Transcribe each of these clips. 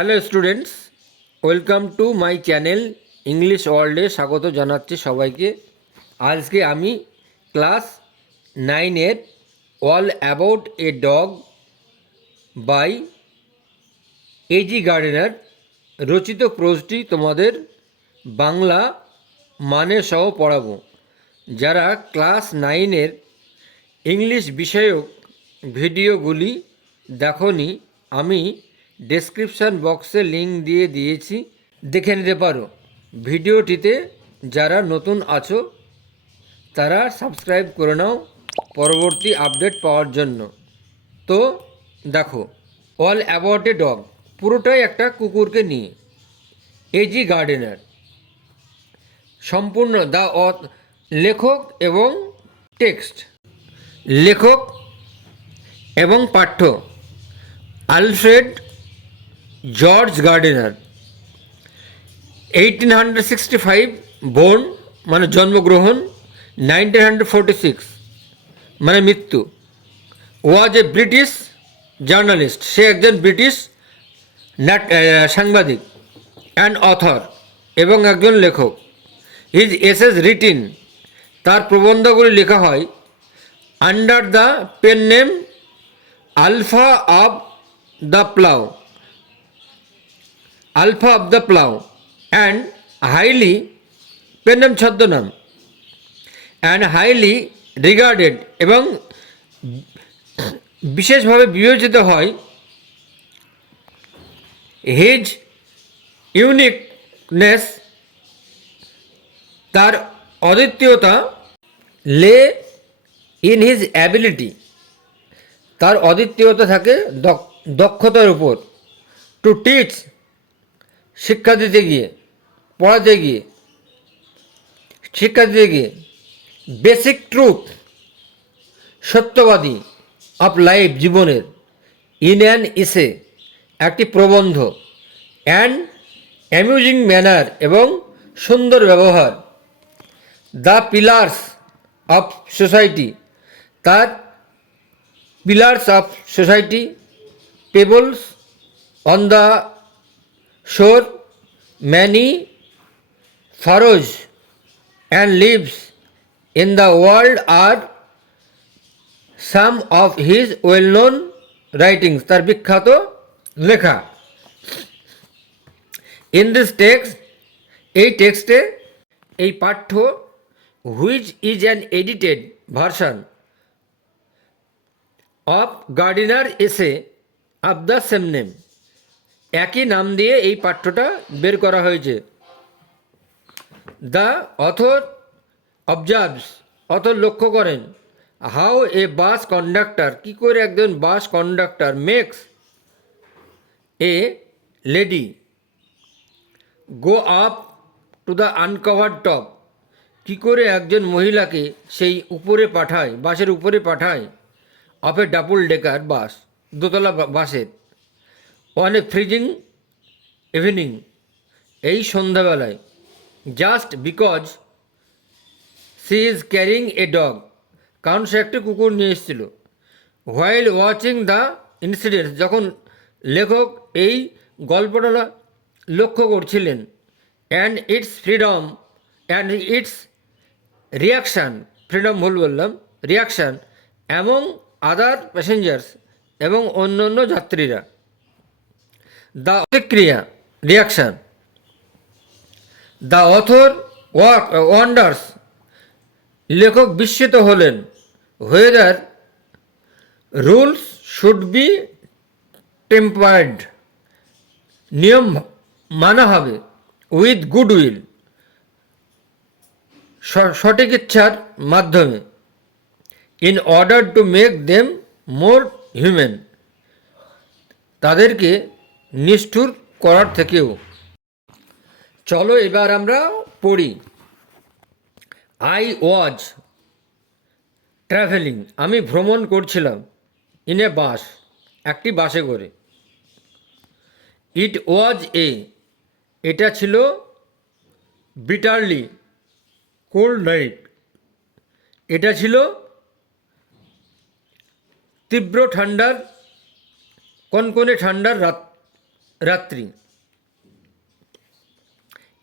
Hello students, welcome to my channel English ওয়ার্ল্ডে স্বাগত জানাচ্ছি সবাইকে। আজকে আমি ক্লাস 9-এর all about a dog by A G Gardiner রচিত প্রোজটি তোমাদের বাংলা মানে সহ পড়াবো। যারা ক্লাস 9-এর ইংলিশ বিষয়ক ভিডিওগুলি দেখোনি, আমি ডেসক্রিপশান বক্সে লিঙ্ক দিয়ে দিয়েছি, দেখে নিতে পারো। ভিডিওটিতে যারা নতুন আছো তারা সাবস্ক্রাইব করে নাও পরবর্তী আপডেট পাওয়ার জন্য। তো দেখো, অল অ্যাবাউট এ ডগ পুরোটাই একটা কুকুরকে নিয়ে। এজি গার্ডেনার সম্পূর্ণ লেখক এবং টেক্সট, লেখক এবং পাঠ্য আলফ্রেড জর্জ গার্ডেনার। 1865 বোর্ন মানে জন্মগ্রহণ, 1946 মানে মৃত্যু। ওয়াজ এ ব্রিটিশ জার্নালিস্ট, সে একজন ব্রিটিশ সাংবাদিক, অ্যান্ড অথর এবং একজন লেখক। হিজ এসেস রিটিন, তার প্রবন্ধগুলি লেখা হয় under the pen name alpha of the plough, alpha of the plough and highly, pen name ছদ্মনাম, অ্যান্ড হাইলি রিগার্ডেড এবং বিশেষভাবে বিবেচিত হয়। হিজ ইউনিকনেস, তার অদ্বিতীয়তা, লে ইন হিজ অ্যাবিলিটি, তার অদ্বিতীয়তা থাকে দক্ষতার উপর, টু টিচ, শিক্ষা দিতে গিয়ে, পড়াতে গিয়ে, শিক্ষা দিতে গিয়ে, বেসিক ট্রুথ, সত্যবাদী, অফ লাইফ, জীবনের, ইন অ্যান ইসে, একটি প্রবন্ধ, অ্যান্ড অ্যামিউজিং ম্যানার, এবং সুন্দর ব্যবহার, দ্য পিলার্স অফ সোসাইটি, তার pillars of society, pebbles on the shore, many furrows and leaves in the world are some of his well known writings, তার বিখ্যাত লেখা। In this text, এই টেক্সটে, এই পাঠ্য, which is an edited version of Gardiner এসে of the same name, একই নাম দিয়ে এই পাঠ্যটা বের করা হয়েছে। দ্য অথর অবজার্ভস, অথর লক্ষ্য করেন, হাউ এ বাস কন্ডাক্টর, কী করে একজন bus conductor, makes a lady go up to the uncovered top, কী করে একজন মহিলাকে সেই উপরে পাঠায়, বাসের উপরে পাঠায়, of a double decker bus, দোতলা বাসের, অন এ ফ্রিজিং ইভিনিং, এই সন্ধ্যাবেলায়, just because she is carrying a dog, কারণ সে একটি কুকুর নিয়ে এসেছিল। হোয়াইল ওয়াচিং দ্য ইনসিডেন্টস, যখন লেখক এই গল্পটা লক্ষ্য করছিলেন, and it's freedom and it's reaction, freedom ভুল বললাম, রিয়াকশান অ্যামং আদার প্যাসেঞ্জার্স, এবং অন্য অন্য যাত্রীরা, দ্য প্রতিক্রিয়া, রিয়াকশান, দ্য অথর ওয়ান্ডার্স, লেখক বিস্মিত হলেন, whether rules should be tempered, নিয়ম মানা হবে, উইথ গুডউইল, সঠিক ইচ্ছার মাধ্যমে, in order to make them more human, তাদেরকে নিষ্ঠুর করার থেকেও। চলো এবার আমরা পড়ি। আই ওয়াজ ট্রাভেলিং, আমি ভ্রমণ করছিলাম, ইন এ বাস, একটি বাসে করে। ইট ওয়াজ এ, এটা ছিল, বিটারলি কোল্ড নাইট, এটা ছিল তীব্র ঠান্ডার, কনকনে ঠান্ডার রাত, রাত্রি।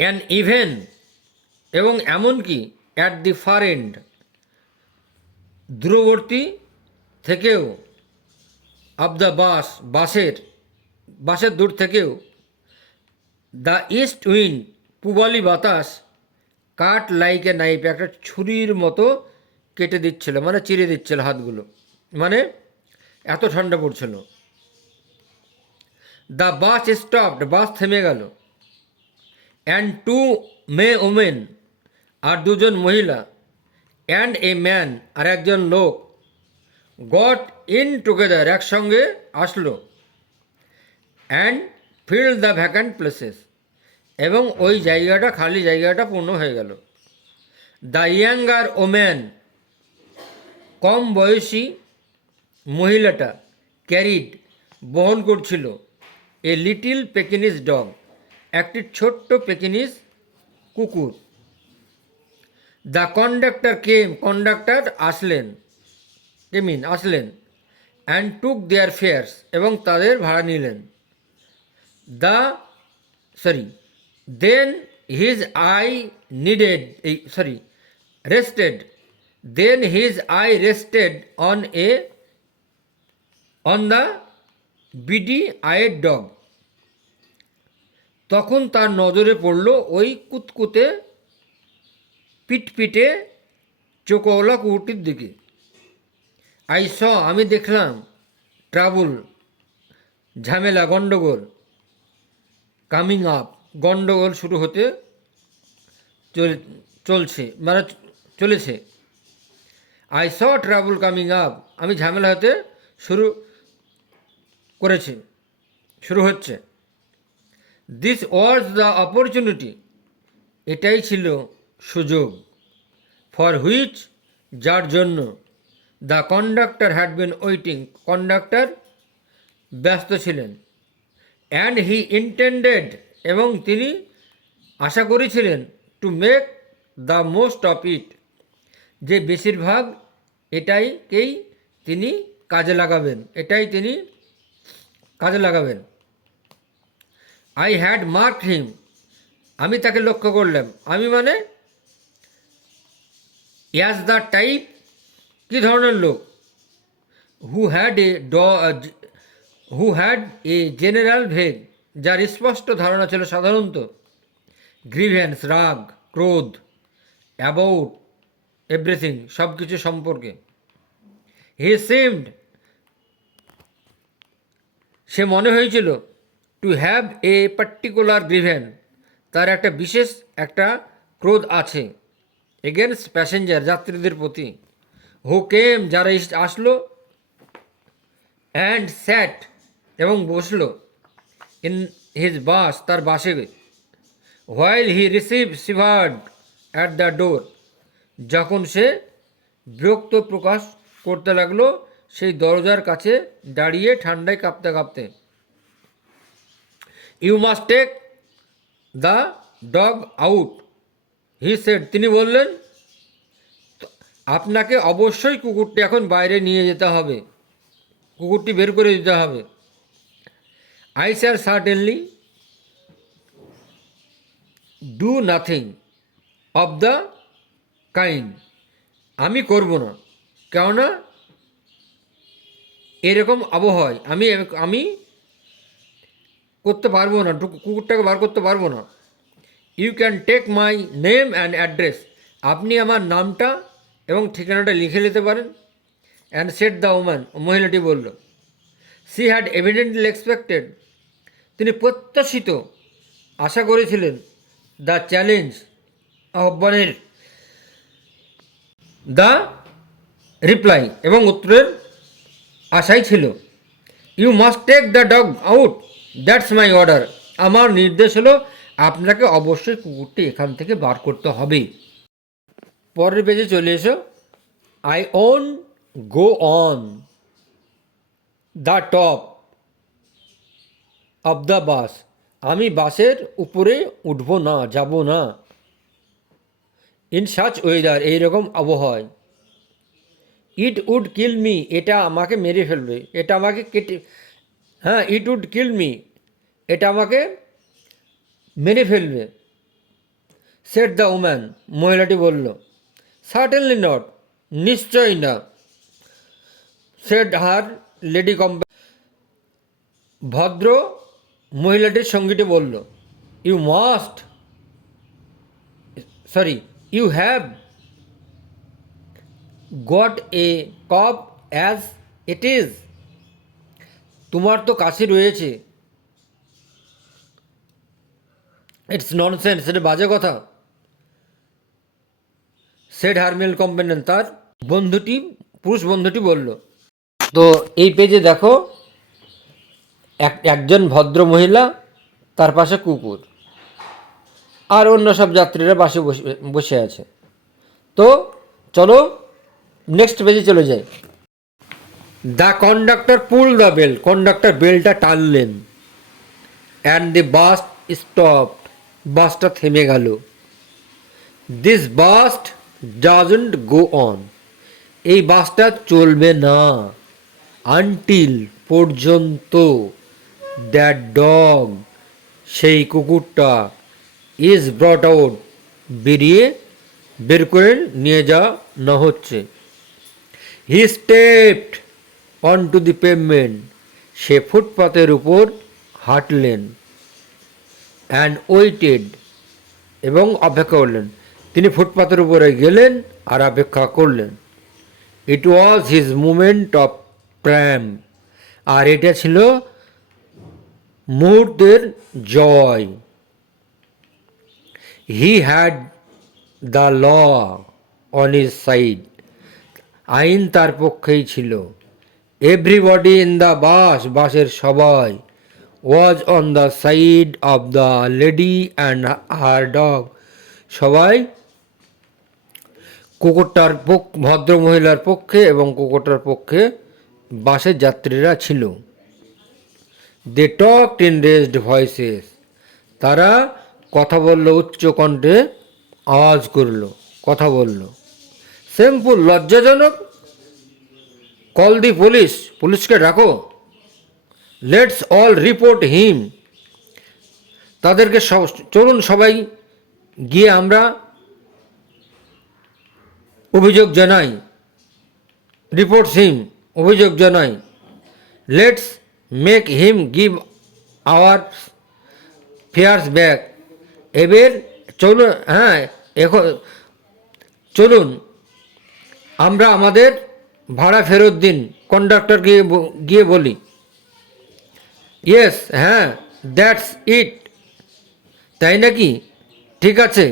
অ্যান ইভেন এবং এমনকি অ্যাট দি ফার এন্ড দূরবর্তী থেকেও, অফ দ্য বাসের দূর থেকেও, দ্য ইস্ট উইন্ড পূবালি বাতাস, কাট লাইক এ নাইফ একটা ছুরির মতো কেটে দিচ্ছিল, মানে চিরে দিচ্ছিল হাতগুলো, মানে এত ঠান্ডা পড়ছিল। দ্য বাস স্টপড বাস থেমে গেল। অ্যান্ড টু ওমেন আর দুজন মহিলা, অ্যান্ড এ ম্যান আর একজন লোক, গট ইন টুগেদার একসঙ্গে আসলো, and fill the vacant places এবং ওই জায়গাটা খালি জায়গাটা পূর্ণ হয়ে গেল। দ্য ইয়াঙ্গার ওম্যান কম বয়সী মহিলাটা, ক্যারিড বহন করছিল, এ লিটিল পেকিনিস ডগ একটি ছোট্ট পেকিনিস কুকুর। দ্য কন্ডাক্টর আসলেন, অ্যান্ড টুক দেয়ার ফেয়ার্স এবং তাদের ভাড়া নিলেন। The then his eye rested on the beady eyed dog তখন তার নজরে পড়ল ওই কুতকুতে পিটপিটে চোখওয়ালা কুকুরটির দিকে। আমি দেখলাম, ট্রাবল ঝামেলা, গণ্ডগোল, কামিং আপ গণ্ডগোল শুরু হতে চলেছে। I saw trouble coming up আমি ঝামেলা হতে শুরু হচ্ছে। দিস ওয়াজ দ্য অপরচুনিটি এটাই ছিল সুযোগ। ফর হুইচ যার জন্য the conductor had been waiting conductor ব্যস্ত ছিলেন। অ্যান্ড হি ইন্টেন্ডেড এবং তিনি আশা করেছিলেন to make the most of it যে বেশিরভাগ এটাইকেই তিনি কাজে লাগাবেন। আই হ্যাড মার্কড হিম আমি তাকে লক্ষ্য করলাম, আমি মানে অ্যাজ দ্য টাইপ কী ধরনের লোক, who had a general vague যার স্পষ্ট ধারণা ছিল সাধারণত, গ্রিভেন্স রাগ, ক্রোধ, অ্যাবাউট এভরিথিং সব কিছু সম্পর্কে। সে মনে হয়েছিল টু হ্যাভ এ পার্টিকুলার গ্রিভেন তার একটা বিশেষ ক্রোধ আছে, এগেনস্ট প্যাসেঞ্জার যাত্রীদের প্রতি, হু কেম যারা আসলো, অ্যান্ড স্যাট এবং বসলো, ইন হিজ বাস তার বাসে, while he shivered at the door যখন সে বিরক্ত প্রকাশ করতে লাগলো সেই দরজার কাছে দাঁড়িয়ে ঠান্ডায় কাঁপতে। You must take the dog out he said তিনি বললেন, আপনাকে অবশ্যই কুকুরটি এখন বাইরে নিয়ে যেতে হবে, কুকুরটি বের করে দিতে হবে। I shall certainly do nothing of the kind আমি করব না, কেননা এরকম আবহাওয়ায় আমি করতে পারবো না, কুকুরটাকে বার করতে পারবো না। You can take my name and address আপনি আমার নামটা এবং ঠিকানাটা লিখে নিতে পারেন। অ্যান্ড সেট দ্য ওম্যান মহিলাটি বলল। সি হ্যাড এভিডেন্টলি এক্সপেক্টেড তিনি প্রত্যাশিত আশা করেছিলেন দ্য চ্যালেঞ্জ আহ্বানের, দ্য রিপ্লাই এবং উত্তরের আশাই ছিল। You must take the dog out that's my order আমার নির্দেশ হলো আপনাকে অবশ্যই কুকুরটি এখান থেকে বার করতে হবে। পরের পেজে চলে এসো। I own go on the top of the bus আমি বাসের উপরে উঠব না, যাব না। ইন সাচ ওয়েদার এইরকম আবহাওয়ায়। ইট উড কিল মি এটা আমাকে মেরে ফেলবে, এটা আমাকে ইট উড কিল মি এটা আমাকে মেরে ফেলবে। সেড দ্য উম্যান, মহিলাটি বলল। সার্টেনলি নট, নিশ্চয়ই না। সেড হার লেডি ভদ্র মহিলাটির সঙ্গীটি বলল। You must, you have got a cough as it is. তোমার তো কাশি রয়েছে। ইটস ননসেন্স, সেটা বাজে কথা। সেড হার মেল কম্পেনিয়ন, তার বন্ধুটি, পুরুষ বন্ধুটি বলল। তো এই পেজে দেখো একজন ভদ্র মহিলা, তার পাশে কুকুর, আর অন্য সব যাত্রীরা পাশে বসে আছে। তো চলো নেক্সট পেজে চলে যাই। The conductor pull the bell, conductor বেলটা টানলেন। অ্যান্ড দি বাস স্টপড, বাসটা থেমে গেল। This bus doesn't go on, এই বাসটা চলবে না। আনটিল, পর্যন্ত। দ্যাট ডগ, সেই কুকুরটা। ইজ ব্রট আউট, বের করে নিয়ে যাওয়া না হচ্ছে। He stepped on to the pavement, সে ফুটপাতের উপর হাঁটলেন। অ্যান্ড ওয়েটেড, এবং অপেক্ষা করলেন। তিনি ফুটপাতের উপরে গেলেন আর অপেক্ষা করলেন। It was his moment of triumph, আর এটা ছিল মুহূর্তের জয়। He had the law on his side, আইন তার পক্ষেই ছিল। এভরিবডি ইন দ্য বাস, বাসের সবাই। Was on the side of the lady and her dog, সবাই কুকুরটার ভদ্র মহিলার পক্ষে এবং কুকুরটার পক্ষে বাসের যাত্রীরা ছিল। দে টকড ইন রেজড ভয়েসেস, তারা কথা বলল, উচ্চ কণ্ঠে আওয়াজ করল, কথা বলল। সিম্পল, লজ্জাজনক। কল দি পুলিশ, পুলিশকে ডাকো। লেটস অল রিপোর্ট হিম, তাদেরকে চলুন সবাই গিয়ে আমরা অভিযোগ জানাই। রিপোর্ট হিম, অভিযোগ জানাই। Let's make him give hour fares back, এবার চলুন, হ্যাঁ এখন চলুন আমরা আমাদের ভাড়া ফেরত দিন, কন্ডাক্টর গিয়ে বলি। ইয়েস, হ্যাঁ, দ্যাটস ইট, তাই নাকি? ঠিক আছে,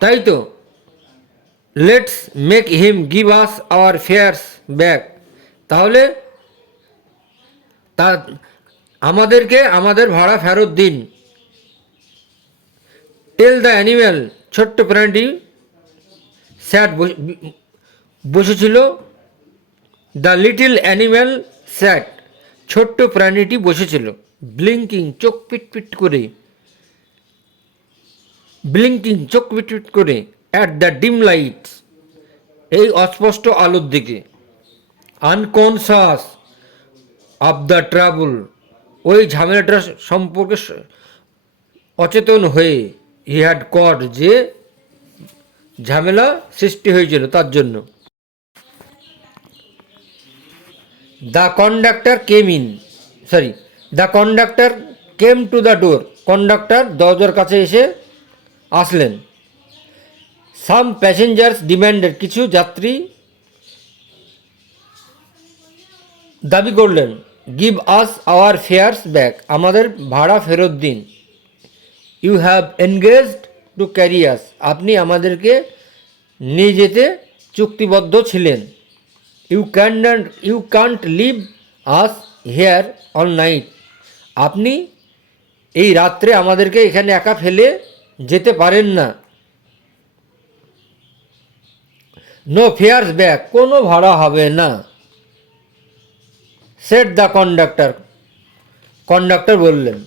তাই তো। Let's make him give us our fares back, তাহলে তা আমাদেরকে আমাদের ভাড়া ফেরত দিন। টেল দ্য অ্যানিম্যাল, ছোট্ট প্রাণীটি স্যাট বসেছিল। দ্য লিটল অ্যানিম্যাল স্যাট, ছোট্ট প্রাণীটি বসেছিল। ব্লিঙ্কিং, চোখ পিটপিট করে, ব্লিঙ্কিং, চোখ পিটপিট করে। অ্যাট দ্য ডিম লাইটস, এই অস্পষ্ট আলোর দিকে। আনকনসাস অফ দ্য ট্রাবল, ওই ঝামেলাটার সম্পর্কে অচেতন হয়ে। হি হ্যাড কট, যে ঝামেলা সৃষ্টি হয়েছিল তার জন্য। The conductor came to the door, conductor দরজার কাছে এসে আসলেন। সাম প্যাসেঞ্জার্স ডিম্যান্ডেড, কিছু যাত্রী দাবি করলেন। Give us our fares back, আমাদের ভাড়া ফেরত দিন। You have engaged to carry us, আপনি আমাদেরকে নিয়ে যেতে চুক্তিবদ্ধ ছিলেন। You can't leave us here all night, আপনি এই রাত্রে আমাদেরকে এখানে একা ফেলে যেতে পারেন না। নো ফেয়ার্স ব্যাক, কোনো ভাড়া হবে না। সেড দ্য কন্ডাক্টর বললেন।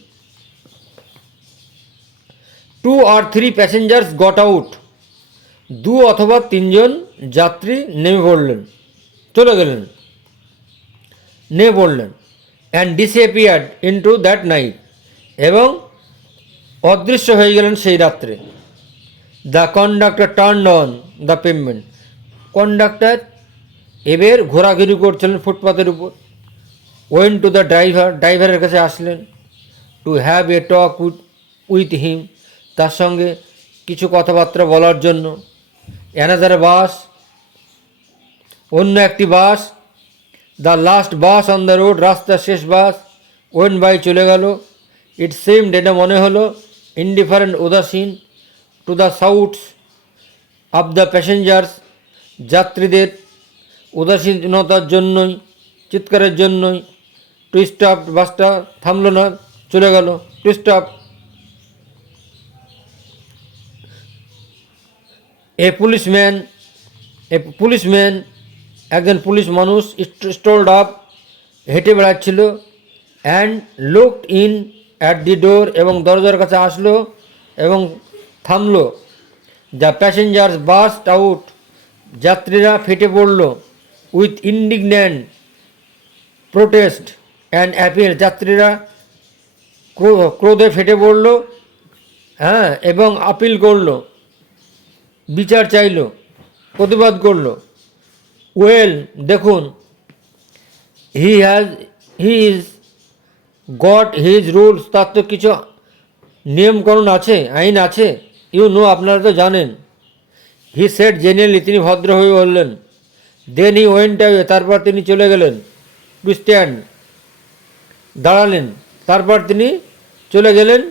2 or 3 প্যাসেঞ্জার্স গট আউট, 2 অথবা 3 জন যাত্রী নেমে পড়লেন, চলে গেলেন, নেমে পড়লেন। And disappeared into that night, এবং অদৃশ্য হয়ে গেলেন সেই রাত্রে। The conductor turn on the payment, conductor এবার ঘোরাঘুরি করছিলেন ফুটপাতের উপর। ওয়েন টু দ্য ড্রাইভার, ড্রাইভারের কাছে আসলেন। To have a talk with him, তার সঙ্গে কিছু কথাবার্তা বলার জন্য। অ্যানাদার বাস, অন্য একটি bus. The last bus on the road, রাস্তার শেষ বাস। ওয়েন বাই, চলে গেল। ইট সিমড, এটা মনে হলো, ইনডিফারেন্ট, উদাসীন, to the shouts of the passengers, যাত্রীদের উদাসীনতার জন্যই, চিৎকারের জন্যই। টু স্টপ, বাসটা থামলো না, চলে গেল। টু স্টপ, পুলিশম্যান, একজন পুলিশ মানুষ, স্টোল্ড আপ, হেঁটে বেড়াচ্ছিল। And looked in at the door, এবং দরজার কাছে আসলো এবং থামলো। দ্য প্যাসেঞ্জার্স বাস্ট আউট, যাত্রীরা ফেটে পড়ল। উইথ ইন্ডিগন্যান্ট প্রোটেস্ট অ্যান্ড অ্যাপিয়ার, যাত্রীরা ক্রোধে ফেটে পড়ল, হ্যাঁ, এবং আপিল করলো, বিচার চাইল, প্রতিবাদ করল। ওয়েল, দেখুন, he is goat his rules, তার তো কিছু নিয়মকানুন আছে, আইন আছে। ইউ নো, আপনারা তো জানেন। হি সেড জেনারেলি, তিনি ভদ্র হয়ে বললেন। দেন হি ওয়েন্ট অ্যাওয়ে, তারপর তিনি চলে গেলেন। টু স্ট্যান্ড, দাঁড়ালেন, তারপর তিনি চলে গেলেন।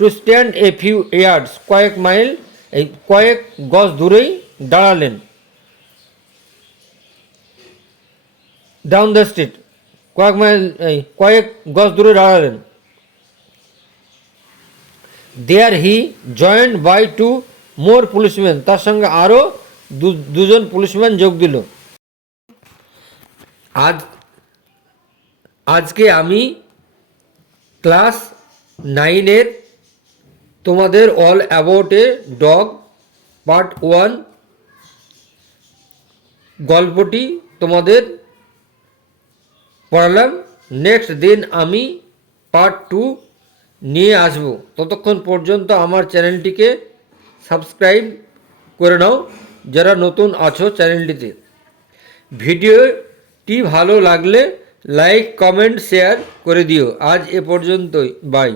To stand a few yards, কয়েক মাইল, এই কয়েক গজ দূরেই দাঁড়ালেন। ডাউন দ্য স্ট্রিট, কয়েক মাইল, এই কয়েক গজ দূরে দাঁড়ালেন। There he joined by two more policeman, তার সঙ্গে আরও দুজন পুলিশম্যান যোগ দিল। আজকে আমি ক্লাস 9-এর তোমাদের all about a dog part 1 গল্পটি তোমাদের পড়ালাম। নেক্সট দিন আমি পার্ট 2 নিয়ে আসব। ততক্ষণ পর্যন্ত আমার চ্যানেলটিকে সাবস্ক্রাইব করে নাও যারা নতুন আছো চ্যানেলটিতে। ভিডিওটি ভালো লাগলে লাইক, কমেন্ট, শেয়ার করে দিও। আজ এ পর্যন্তই, বাই।